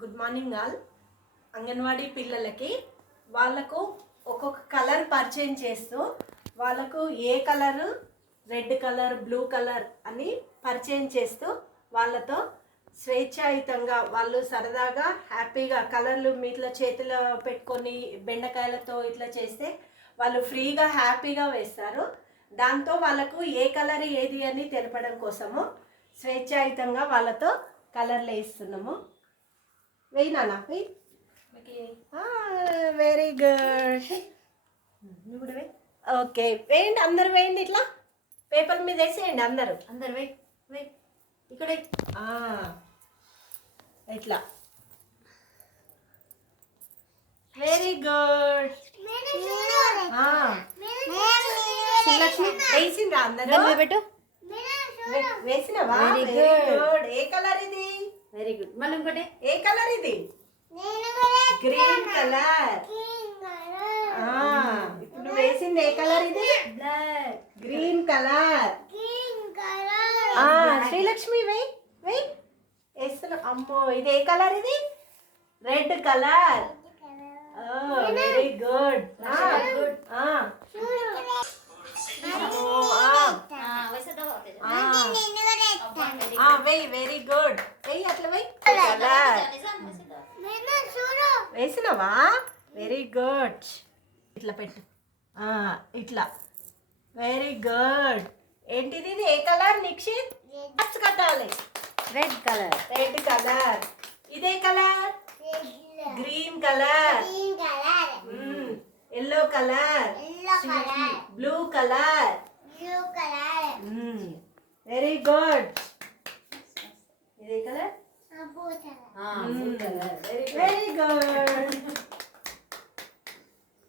Good morning all. Anganwadi పిల్లలకి వాళ్ళకు ఒక్కొక్క కలర్ పరిచయం చేస్తూ వాళ్ళకు ఏ colour, red colour, blue colour అని పరిచయం చేస్తూ వాళ్ళతో స్వేచ్ఛాయుతంగా వాళ్ళు సరదాగా హ్యాపీగా కలర్లు మీట్ల చేతిలో పెట్టుకొని బెండకాయలతో ఇట్లా చేస్తే వాళ్ళు ఫ్రీగా హ్యాపీగా వేస్తారు. దాంతో వాళ్ళకు ఏ కలర్ ఏది అని తెలపడం కోసము స్వేచ్ఛాయుతంగా వాళ్ళతో కలర్లు వేస్తున్నాము. వెయ్యి నాన్న వెయ్యి. Very good. నువ్వు కూడా వెయ్యి. ఓకే వేయండి, అందరు వేయండి. ఇట్లా పేపర్ మీద వేసేయండి అందరు. అందరు వెయ్యి వెయ్యి. ఇక్కడ ఇట్లా. Very good. వేసిండ్రా అందరు? పెట్టు. వేసినవా? Very good. ఏ కలర్ ఇది? Very good. మళ్ళీ ఇంకోటి. ఏ కలర్ ఇది? Green colour. ఇప్పుడు వేసింది ఏ కలర్ ఇది? బ్లాక్. Green colour. శ్రీలక్ష్మి వెయ్యి వెయ్యి. వేస్తున్నా. అమ్మో ఇది ఏ కలర్ ఇది? Red colour. Very good. వెయ్యి. Very good. వెయ్యి అట్లా వెయ్యి. కలర్ వేసినవా? Very good. ఇట్లా పెట్టు. ఇట్లా. Very good. ఏంటిది? ఇది ఏ కలర్ నిక్షిత్? కట్టాలి. Red colour. Red colour. ఇదే colour? Green colour. Yellow colour. Blue colour. Very good. ఇదే కలర్? Very good.